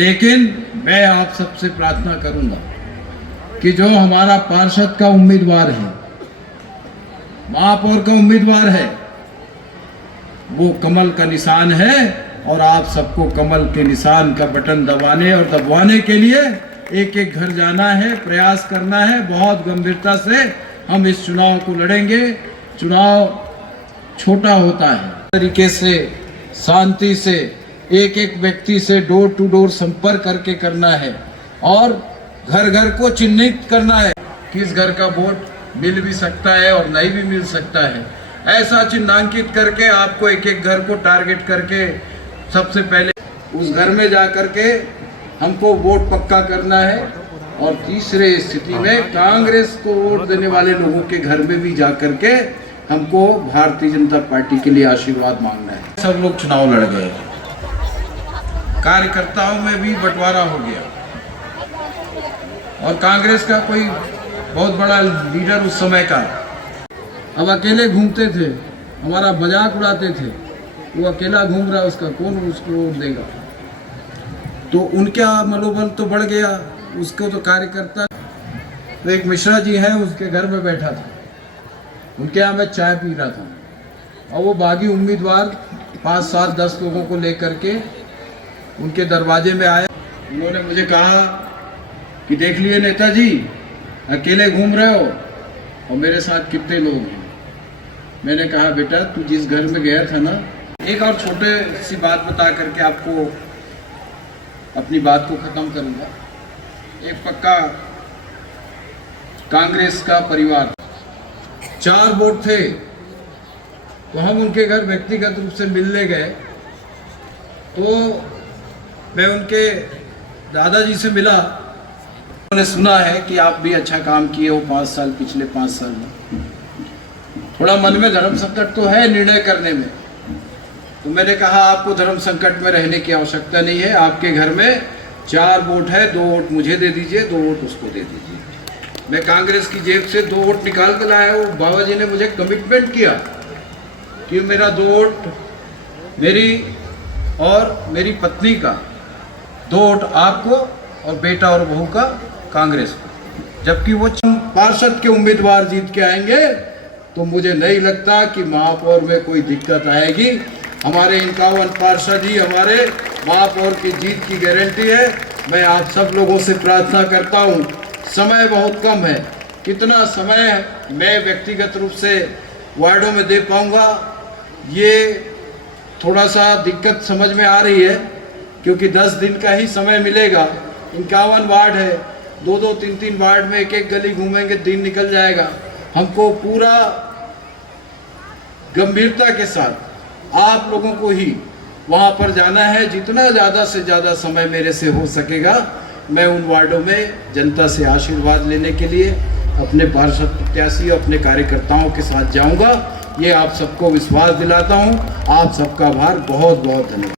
लेकिन मैं आप सबसे प्रार्थना करूंगा कि जो हमारा पार्षद का उम्मीदवार है, महापौर का उम्मीदवार है, वो कमल का निशान है और आप सबको कमल के निशान का बटन दबाने और दबवाने के लिए एक एक घर जाना है, प्रयास करना है। बहुत गंभीरता से हम इस चुनाव को लड़ेंगे। चुनाव छोटा होता है, तरीके से शांति से एक एक व्यक्ति से डोर टू डोर संपर्क करके करना है और घर घर को चिन्हित करना है। किस घर का वोट मिल भी सकता है और नहीं भी मिल सकता है, ऐसा चिन्हांकित करके आपको एक एक घर को टारगेट करके सबसे पहले उस घर में जा करके हमको वोट पक्का करना है। और तीसरे स्थिति में कांग्रेस को वोट देने वाले लोगों के घर में भी जा करके हमको भारतीय जनता पार्टी के लिए आशीर्वाद मांगना है। सब लोग चुनाव लड़ गए, कार्यकर्ताओं में भी बंटवारा हो गया और कांग्रेस का कोई बहुत बड़ा लीडर उस समय का अब अकेले घूमते थे, हमारा मजाक उड़ाते थे। वो अकेला घूम रहा है, उसका कौन उसको वोट देगा? तो उनका मनोबल तो बढ़ गया, उसको तो कार्यकर्ता। तो एक मिश्रा जी हैं, उसके घर में बैठा था, उनके यहाँ मैं चाय पी रहा था और वो बागी उम्मीदवार 5, 7, 10 लोगों को लेकर के उनके दरवाजे में आया। उन्होंने मुझे कहा कि देख लिए नेताजी, अकेले घूम रहे हो और मेरे साथ कितने लोग हैं। मैंने कहा बेटा, तू जिस घर में गया था ना, एक और छोटे सी बात बता करके आपको अपनी बात को ख़त्म करूँगा। एक पक्का कांग्रेस का परिवार, 4 वोट थे, तो हम उनके घर व्यक्तिगत रूप से मिलने गए। तो मैं उनके दादाजी से मिला। उन्होंने सुना है कि आप भी अच्छा काम किए हो 5 साल, पिछले 5 साल में। थोड़ा मन में धर्म संकट तो है निर्णय करने में, तो मैंने कहा आपको धर्म संकट में रहने की आवश्यकता नहीं है। आपके घर में 4 वोट है, 2 वोट मुझे दे दीजिए, 2 वोट उसको दे दीजिए। मैं कांग्रेस की जेब से 2 वोट निकाल कर लाया हूँ। बाबा जी ने मुझे कमिटमेंट किया कि मेरा 2 वोट मेरी और मेरी पत्नी का, 2 वोट आपको और बेटा और बहू का कांग्रेस को। जबकि वो पार्षद के उम्मीदवार जीत के आएंगे तो मुझे नहीं लगता कि महापौर में कोई दिक्कत आएगी। हमारे 51 पार्षद ही हमारे महापौर की जीत की गारंटी है। मैं आप सब लोगों से प्रार्थना करता हूँ, समय बहुत कम है, कितना समय मैं व्यक्तिगत रूप से वार्डों में दे पाऊँगा ये थोड़ा सा दिक्कत समझ में आ रही है, क्योंकि 10 दिन का ही समय मिलेगा। 51 वार्ड है, 2-2, 3-3 वार्ड में एक एक गली घूमेंगे, दिन निकल जाएगा। हमको पूरा गंभीरता के साथ आप लोगों को ही वहाँ पर जाना है। जितना ज़्यादा से ज़्यादा समय मेरे से हो सकेगा, मैं उन वार्डों में जनता से आशीर्वाद लेने के लिए अपने पार्षद प्रत्याशी और अपने कार्यकर्ताओं के साथ जाऊँगा। ये आप सबको विश्वास दिलाता हूँ। आप सबका आभार, बहुत बहुत धन्यवाद।